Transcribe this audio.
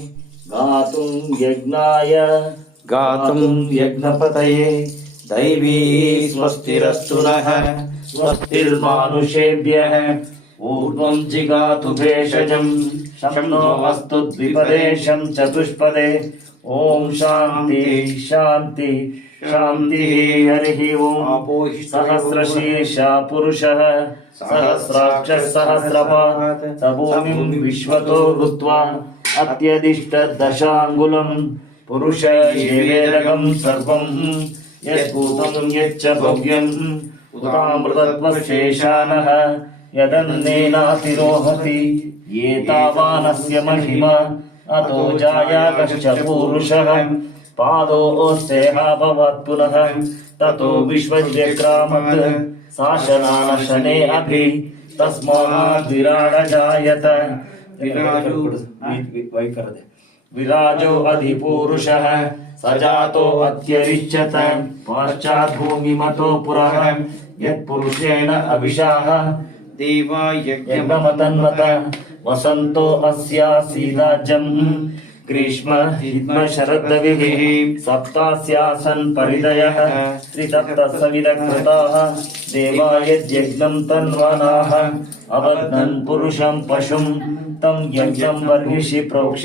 गातुं यज्ञाय गातुं यज्ञपतये दैवी स्वस्तिरस्तु नः स्वस्तिर्मानुषेभ्यः ऊर्ध्वं जिगातु भेषजं शन्नो अस्तु द्विपदे शं चतुष्पदे ॐ शान्ति शान्ति शान्तिः। हरिः ॐ। सहस्रशीर्षा पुरुषः सहस्राक्षः सहस्रपात् स भूमिं विश्वतो भूत्वा अत्यदिष्ट दशाङ्गुलं पुरुष एवेदकं सर्वं यद्भूतं यच्च भव्यम् उतामृतत्वशेषानः यदन्नेनातिरोहति एतावानस्य महिमा अतो जायातश्च पूरुषः पादोऽस्तेहा भवत् पुनः ततो विश्वव्यक्रामत् शासनानशने अपि तस्मात् विराड जायत। विराजो अधिपूरुषः सजातो अत्यरिच्यत पश्चात् भूमिमतो पुरः यत्पुरुषेण अभिषाः देवा यज्ञमतन्वत वसन्तो अस्यासीदाज्यम् ग्रीष्म हिम शरद्रविः सप्तास्यासन् परिदयः त्रिसप्तसविदकृताः देवा यज्ञं तन्वनाः अवग्नन् पुरुषं पशुं तं यज्ञं बर्हिषि प्रोक्ष